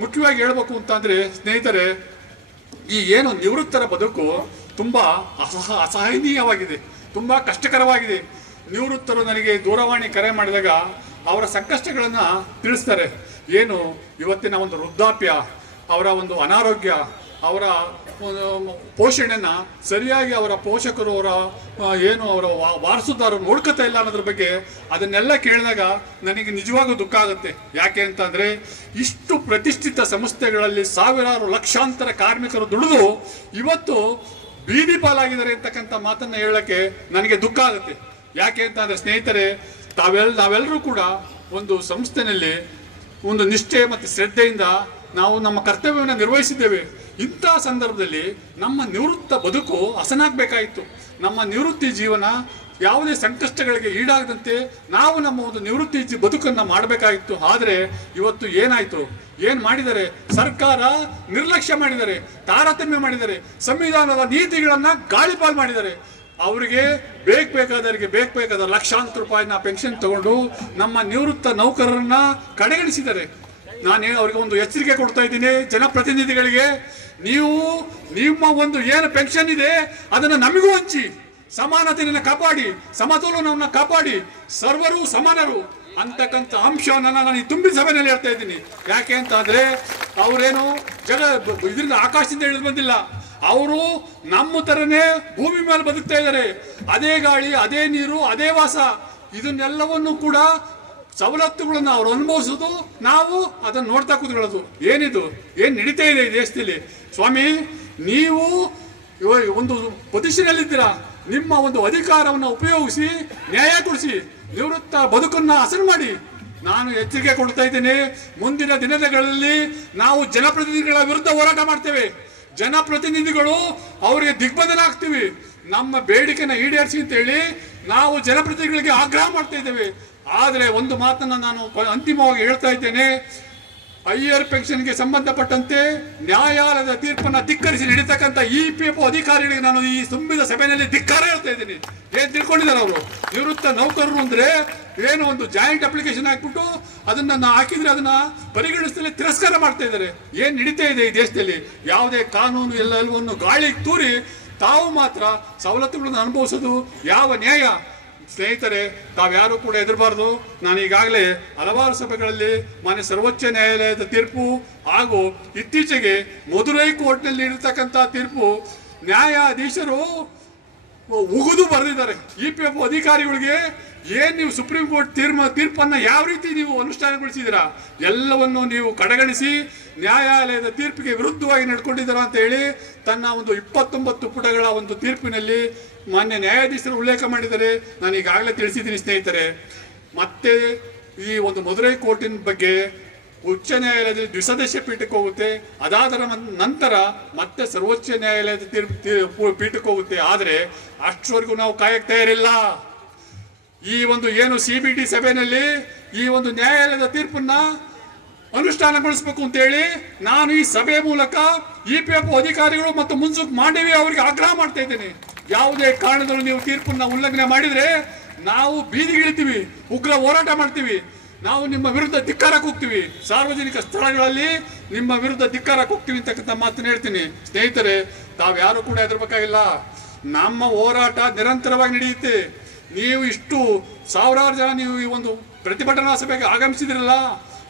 ಮುಖ್ಯವಾಗಿ ಹೇಳ್ಬೇಕು ಅಂತಂದ್ರೆ, ಸ್ನೇಹಿತರೆ, ಈ ಏನು ನಿವೃತ್ತರ ಬದುಕು ತುಂಬಾ ಅಸಹ, ಅಸಹನೀಯವಾಗಿದೆ, ತುಂಬಾ ಕಷ್ಟಕರವಾಗಿದೆ. ನಿವೃತ್ತರು ನನಗೆ ದೂರವಾಣಿ ಕರೆ ಮಾಡಿದಾಗ ಅವರ ಸಂಕಷ್ಟಗಳನ್ನು ತಿಳಿಸ್ತಾರೆ. ಏನು, ಇವತ್ತಿನ ಒಂದು ವೃದ್ಧಾಪ್ಯ, ಅವರ ಒಂದು ಅನಾರೋಗ್ಯ ಅವರ ಪೋಷಣೆನ ಸರಿಯಾಗಿ ಅವರ ಪೋಷಕರು, ಅವರ ಏನು ಅವರ ವಾರಸುದಾರರು ನೋಡ್ಕೋತಾ ಇಲ್ಲ ಅನ್ನೋದ್ರ ಬಗ್ಗೆ ಅದನ್ನೆಲ್ಲ ಕೇಳಿದಾಗ ನನಗೆ ನಿಜವಾಗೂ ದುಃಖ ಆಗುತ್ತೆ. ಯಾಕೆ ಅಂತಂದರೆ ಇಷ್ಟು ಪ್ರತಿಷ್ಠಿತ ಸಂಸ್ಥೆಗಳಲ್ಲಿ ಸಾವಿರಾರು ಲಕ್ಷಾಂತರ ಕಾರ್ಮಿಕರು ದುಡಿದು ಇವತ್ತು ಬೀದಿ ಪಾಲಾಗಿದ್ದಾರೆ ಅಂತಕ್ಕಂಥ ಮಾತನ್ನ ಹೇಳಕ್ಕೆ ನನಗೆ ದುಃಖ ಆಗುತ್ತೆ. ಯಾಕೆ ಅಂತಂದರೆ ಸ್ನೇಹಿತರೆ ತಾವೆಲ್ಲ ನಾವೆಲ್ಲರೂ ಕೂಡ ಒಂದು ಸಂಸ್ಥೆನಲ್ಲಿ ಒಂದು ನಿಷ್ಠೆ ಮತ್ತು ಶ್ರದ್ಧೆಯಿಂದ ನಾವು ನಮ್ಮ ಕರ್ತವ್ಯವನ್ನು ನಿರ್ವಹಿಸಿದ್ದೇವೆ. ಇಂಥ ಸಂದರ್ಭದಲ್ಲಿ ನಮ್ಮ ನಿವೃತ್ತ ಬದುಕು ಹಸನಾಗಬೇಕಾಯಿತು. ನಮ್ಮ ನಿವೃತ್ತಿ ಜೀವನ ಯಾವುದೇ ಸಂಕಷ್ಟಗಳಿಗೆ ಈಡಾಗದಂತೆ ನಾವು ನಮ್ಮ ಒಂದು ನಿವೃತ್ತಿ ಜಿ- ಬದುಕನ್ನ ಮಾಡಬೇಕಾಗಿತ್ತು. ಆದರೆ ಇವತ್ತು ಏನಾಯಿತು? ಏನು ಮಾಡಿದರೆ? ಸರ್ಕಾರ ನಿರ್ಲಕ್ಷ್ಯ ಮಾಡಿದರೆ, ತಾರತಮ್ಯ ಮಾಡಿದರೆ, ಸಂವಿಧಾನದ ನೀತಿಗಳನ್ನು ಗಾಳಿಪಾಲ್ ಮಾಡಿದ್ದಾರೆ ಅವರಿಗೆ ಬೇಕು ಬೇಕಾದವರಿಗೆ ಬೇಕು ಬೇಕಾದ ಲಕ್ಷಾಂತರ ರೂಪಾಯಿನ ಪೆನ್ಷನ್ ತಗೊಂಡು ನಮ್ಮ ನಿವೃತ್ತ ನೌಕರರನ್ನ ಕಡೆಗಣಿಸಿದ್ದಾರೆ ನಾನು ಅವರಿಗೆ ಒಂದು ಎಚ್ಚರಿಕೆ ಕೊಡ್ತಾ ಇದ್ದೀನಿ. ಜನಪ್ರತಿನಿಧಿಗಳಿಗೆ ನೀವು ನಿಮ್ಮ ಒಂದು ಏನು ಪೆನ್ಷನ್ ಇದೆ, ಅದನ್ನು ನಮಗೂ ಹಂಚಿ. ಸಮಾನತೆಯನ್ನು ಕಾಪಾಡಿ, ಸಮತೋಲನವನ್ನು ಕಾಪಾಡಿ, ಸರ್ವರು ಸಮಾನರು ಅಂತಕ್ಕಂಥ ಅಂಶವನ್ನು ನಾನು ಈ ತುಂಬಿ ಸಭೆಯಲ್ಲಿ ಹೇಳ್ತಾ ಇದ್ದೀನಿ. ಯಾಕೆ ಅಂತ ಅಂದರೆ ಅವರೇನು ಜಗ ಇದರಿಂದ ಆಕಾಶದಿಂದ ಇಳಿದು ಬಂದಿಲ್ಲ. ಅವರು ನಮ್ಮ ಥರನೇ ಭೂಮಿ ಮೇಲೆ ಬದುಕ್ತಾ ಇದ್ದಾರೆ. ಅದೇ ಗಾಳಿ, ಅದೇ ನೀರು, ಅದೇ ವಾಸ. ಇದನ್ನೆಲ್ಲವನ್ನು ಕೂಡ ಸವಲತ್ತುಗಳನ್ನು ಅವರು ಅನುಭವಿಸೋದು, ನಾವು ಅದನ್ನು ನೋಡ್ತಾ ಕೂತ್ಕೊಳ್ಳೋದು. ಏನಿದು? ಏನು ನಡೀತಾ ಇದೆ ಈ ದೇಶದಲ್ಲಿ? ಸ್ವಾಮಿ, ನೀವು ಒಂದು ಪೊಸಿಷನಲ್ಲಿದ್ದೀರಾ? ನಿಮ್ಮ ಒಂದು ಅಧಿಕಾರವನ್ನು ಉಪಯೋಗಿಸಿ, ನ್ಯಾಯ ಕೊಡಿಸಿ, ನಿವೃತ್ತ ಬದುಕನ್ನು ಹಸನು ಮಾಡಿ. ನಾನು ಎಚ್ಚರಿಕೆ ಕೊಡ್ತಾ ಇದ್ದೇನೆ, ಮುಂದಿನ ದಿನಗಳಲ್ಲಿ ನಾವು ಜನಪ್ರತಿನಿಧಿಗಳ ವಿರುದ್ಧ ಹೋರಾಟ ಮಾಡ್ತೇವೆ. ಜನಪ್ರತಿನಿಧಿಗಳು ಅವರಿಗೆ ದಿಗ್ಬಂಧನ ಆಗ್ತೀವಿ ನಮ್ಮ ಬೇಡಿಕೆನ ಈಡೇರಿಸಿ ಅಂತೇಳಿ ನಾವು ಜನಪ್ರತಿನಿಧಿಗಳಿಗೆ ಆಗ್ರಹ ಮಾಡ್ತಾ ಇದ್ದೇವೆ. ಆದರೆ ಒಂದು ಮಾತನ್ನು ನಾನು ಅಂತಿಮವಾಗಿ ಹೇಳ್ತಾ ಇದ್ದೇನೆ. ಐಯರ್ ಪೆನ್ಷನ್ಗೆ ಸಂಬಂಧಪಟ್ಟಂತೆ ನ್ಯಾಯಾಲಯದ ತೀರ್ಪನ್ನು ಧಿಕ್ಕರಿಸಿ ನಡೀತಕ್ಕಂಥ ಇ ಪಿ ಎಫ್ ಅಧಿಕಾರಿಗಳಿಗೆ ನಾನು ಈ ತುಂಬಿದ ಸಭೆಯಲ್ಲಿ ಧಿಕ್ಕಾರ ಹೇಳ್ತಾ ಇದ್ದೀನಿ. ಏನು ತಿಳ್ಕೊಂಡಿದ್ದಾರೆ ಅವರು? ನಿವೃತ್ತ ನೌಕರರು ಅಂದರೆ ಏನು ಒಂದು ಜಾಯಿಂಟ್ ಅಪ್ಲಿಕೇಶನ್ ಹಾಕ್ಬಿಟ್ಟು ಅದನ್ನ ನಾ ಹಾಕಿದ್ರೆ ಅದನ್ನ ಪರಿಗಣಿಸದೆ ತಿರಸ್ಕಾರ ಮಾಡ್ತಾ ಇದ್ದಾರೆ. ಏನು ನಡೀತಾ ಇದೆ ಈ ದೇಶದಲ್ಲಿ? ಯಾವುದೇ ಕಾನೂನು ಎಲ್ಲವನ್ನು ಗಾಳಿಗೆ ತೂರಿ ತಾವು ಮಾತ್ರ ಸವಲತ್ತುಗಳನ್ನು ಅನುಭವಿಸೋದು ಯಾವ ನ್ಯಾಯ? ಸ್ನೇಹಿತರೆ, ತಾವ್ಯಾರು ಕೂಡ ಹೆದರಬಾರ್ದು. ನಾನು ಈಗಾಗಲೇ ಹಲವಾರು ಸಭೆಗಳಲ್ಲಿ ಮಾನ್ಯ ಸರ್ವೋಚ್ಚ ನ್ಯಾಯಾಲಯದ ತೀರ್ಪು ಹಾಗೂ ಇತ್ತೀಚೆಗೆ ಮಧುರೈ ಕೋರ್ಟ್ನಲ್ಲಿ ಇರತಕ್ಕಂಥ ತೀರ್ಪು ನ್ಯಾಯಾಧೀಶರು ಉಗಿದು ಬರೆದಿದ್ದಾರೆ. ಇ ಪಿ ಎಫ್ ಅಧಿಕಾರಿಗಳಿಗೆ ಏನ್ ನೀವು ಸುಪ್ರೀಂ ಕೋರ್ಟ್ ತೀರ್ಮ, ತೀರ್ಪನ್ನ ಯಾವ ರೀತಿ ನೀವು ಅನುಷ್ಠಾನಗೊಳಿಸಿದಿರಾ ಎಲ್ಲವನ್ನು ನೀವು ಕಡೆಗಣಿಸಿ ನ್ಯಾಯಾಲಯದ ತೀರ್ಪಿಗೆ ವಿರುದ್ಧವಾಗಿ ನಡ್ಕೊಂಡಿದ್ದೀರಾ ಅಂತ ಹೇಳಿ ತನ್ನ ಒಂದು ಇಪ್ಪತ್ತೊಂಬತ್ತು ಪುಟಗಳ ಒಂದು ತೀರ್ಪಿನಲ್ಲಿ ಮಾನ್ಯ ನ್ಯಾಯಾಧೀಶರು ಉಲ್ಲೇಖ ಮಾಡಿದ್ದಾರೆ. ನಾನು ಈಗಾಗಲೇ ತಿಳಿಸಿದ್ದೀನಿ ಸ್ನೇಹಿತರೆ. ಮತ್ತೆ ಈ ಒಂದು ಮಧುರೈ ಕೋರ್ಟಿನ ಬಗ್ಗೆ ಉಚ್ಚ ನ್ಯಾಯಾಲಯದ ದ್ವಿಸದಸ್ಯ ಪೀಠಕ್ಕೆ ಹೋಗುತ್ತೆ ಅದಾದರ ನಂತರ ಮತ್ತೆ ಸರ್ವೋಚ್ಚ ನ್ಯಾಯಾಲಯದ ಪೀಠಕ್ಕೆ ಹೋಗುತ್ತೆ ಆದರೆ ಅಷ್ಟರವರೆಗೂ ನಾವು ಕಾಯಕ್ಕೆ ತಯಾರಿಲ್ಲ ಈ ಒಂದು ಏನು ಸಿ ಬಿ ಟಿ ಸಭೆಯಲ್ಲಿ ಈ ಒಂದು ನ್ಯಾಯಾಲಯದ ತೀರ್ಪನ್ನ ಅನುಷ್ಠಾನಗೊಳಿಸಬೇಕು ಅಂತೇಳಿ ನಾನು ಈ ಸಭೆ ಮೂಲಕ ಇ ಪಿ ಎಫ್ ಅಧಿಕಾರಿಗಳು ಮತ್ತು ಮುನ್ಸುಕ್ ಮಾಂಡವಿ, ಅವರಿಗೆ ಆಗ್ರಹ ಮಾಡ್ತಾ ಇದ್ದೇನೆ. ಯಾವುದೇ ಕಾರಣದಲ್ಲೂ ನೀವು ತೀರ್ಪನ್ನ ಉಲ್ಲಂಘನೆ ಮಾಡಿದ್ರೆ ನಾವು ಬೀದಿಗಿಳಿತೀವಿ, ಉಗ್ರ ಹೋರಾಟ ಮಾಡ್ತೀವಿ. ನಾವು ನಿಮ್ಮ ವಿರುದ್ಧ ಧಿಕ್ಕಾರಕ್ಕೆ ಹೋಗ್ತೀವಿ. ಸಾರ್ವಜನಿಕ ಸ್ಥಳಗಳಲ್ಲಿ ನಿಮ್ಮ ವಿರುದ್ಧ ಧಿಕ್ಕಾರಕ್ಕೆ ಹೋಗ್ತೀವಿ ಅಂತಕ್ಕಂಥ ಮಾತನ್ನ ಹೇಳ್ತೀನಿ. ಸ್ನೇಹಿತರೆ ತಾವ್ಯಾರು ಕೂಡ ಹೆದರ್ಬೇಕಾಗಿಲ್ಲ. ನಮ್ಮ ಹೋರಾಟ ನಿರಂತರವಾಗಿ ನಡೆಯುತ್ತೆ. ನೀವು ಇಷ್ಟು ಸಾವಿರಾರು ಜನ ನೀವು ಈ ಒಂದು ಪ್ರತಿಭಟನಾ ಸಭೆಗೆ ಆಗಮಿಸಿದ್ರಲ್ಲ,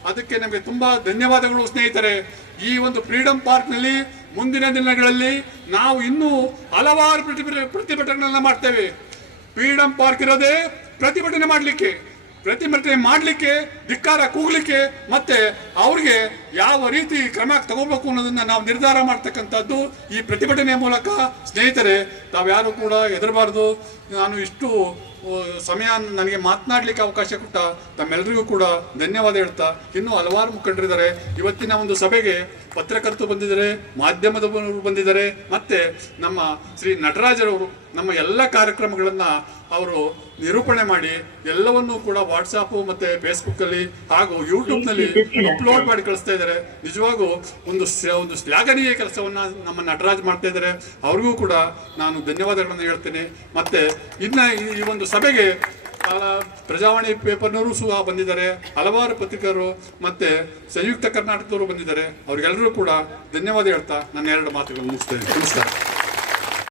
ಅದಕ್ಕೆ ನಮಗೆ ತುಂಬ ಧನ್ಯವಾದಗಳು ಸ್ನೇಹಿತರೆ. ಈ ಒಂದು ಫ್ರೀಡಂ ಪಾರ್ಕ್ನಲ್ಲಿ, ಮುಂದಿನ ದಿನಗಳಲ್ಲಿ ನಾವು ಇನ್ನೂ ಹಲವಾರು ಪ್ರತಿಭಟನೆ ಪ್ರತಿಭಟನೆಗಳನ್ನ ಮಾಡ್ತೇವೆ. ಫ್ರೀಡಂ ಪಾರ್ಕ್ ಇರೋದೇ ಪ್ರತಿಭಟನೆ ಮಾಡಲಿಕ್ಕೆ. ಪ್ರತಿಭಟನೆ ಮಾಡಲಿಕ್ಕೆ, ಧಿಕ್ಕಾರ ಕೂಗ್ಲಿಕ್ಕೆ ಮತ್ತೆ ಅವ್ರಿಗೆ ಯಾವ ರೀತಿ ಕ್ರಮ ತಗೋಬೇಕು ಅನ್ನೋದನ್ನ ನಾವು ನಿರ್ಧಾರ ಮಾಡ್ತಕ್ಕಂಥದ್ದು ಈ ಪ್ರತಿಭಟನೆ ಮೂಲಕ. ಸ್ನೇಹಿತರೆ, ತಾವ್ಯಾರು ಕೂಡ ಹೆದರಬಾರ್ದು. ನಾನು ಇಷ್ಟು ಸಮಯ ನನಗೆ ಮಾತನಾಡಲಿಕ್ಕೆ ಅವಕಾಶ ಕೊಟ್ಟ ತಮ್ಮೆಲ್ಲರಿಗೂ ಕೂಡ ಧನ್ಯವಾದ ಹೇಳ್ತಾ ಇನ್ನೂ ಹಲವಾರು ಮುಖಂಡರಿದ್ದಾರೆ. ಇವತ್ತಿನ ಒಂದು ಸಭೆಗೆ ಪತ್ರಕರ್ತರು ಬಂದಿದ್ದಾರೆ ಮಾಧ್ಯಮದವರು ಬಂದಿದ್ದಾರೆ ಮತ್ತೆ ನಮ್ಮ ಶ್ರೀ ನಟರಾಜರವರು ನಮ್ಮ ಎಲ್ಲ ಕಾರ್ಯಕ್ರಮಗಳನ್ನು ಅವರು ನಿರೂಪಣೆ ಮಾಡಿ ಎಲ್ಲವನ್ನೂ ಕೂಡ ವಾಟ್ಸಾಪ್ ಮತ್ತೆ ಫೇಸ್ಬುಕ್ಕಲ್ಲಿ ಹಾಗೂ ಯೂಟ್ಯೂಬ್ನಲ್ಲಿ ಅಪ್ಲೋಡ್ ಮಾಡಿ ಕಳಿಸ್ತಾ ಇದ್ದಾರೆ. ನಿಜವಾಗೂ ಒಂದು ಒಂದು ಶ್ಲಾಘನೀಯ ಕೆಲಸವನ್ನ ನಮ್ಮ ನಟರಾಜ್ ಮಾಡ್ತಾ ಇದ್ದಾರೆ. ಅವ್ರಿಗೂ ಕೂಡ ನಾನು ಧನ್ಯವಾದಗಳನ್ನು ಹೇಳ್ತೇನೆ. ಮತ್ತೆ ಇನ್ನು ಈ- ಈ ಸಭೆಗೆ ಪ್ರಜಾವಾಣಿ ಪೇಪರ್ನವರು ಸಹ ಬಂದಿದ್ದಾರೆ. ಹಲವಾರು ಪತ್ರಿಕರು ಮತ್ತೆ ಸಂಯುಕ್ತ ಕರ್ನಾಟಕದವರು ಬಂದಿದ್ದಾರೆ. ಅವ್ರಿಗೆಲ್ಲರೂ ಕೂಡ ಧನ್ಯವಾದ ಹೇಳ್ತಾ ನನ್ನ ಎರಡು ಮಾತುಗಳನ್ನು ಮುಗಿಸ್ತೇನೆ ನಮಸ್ಕಾರ.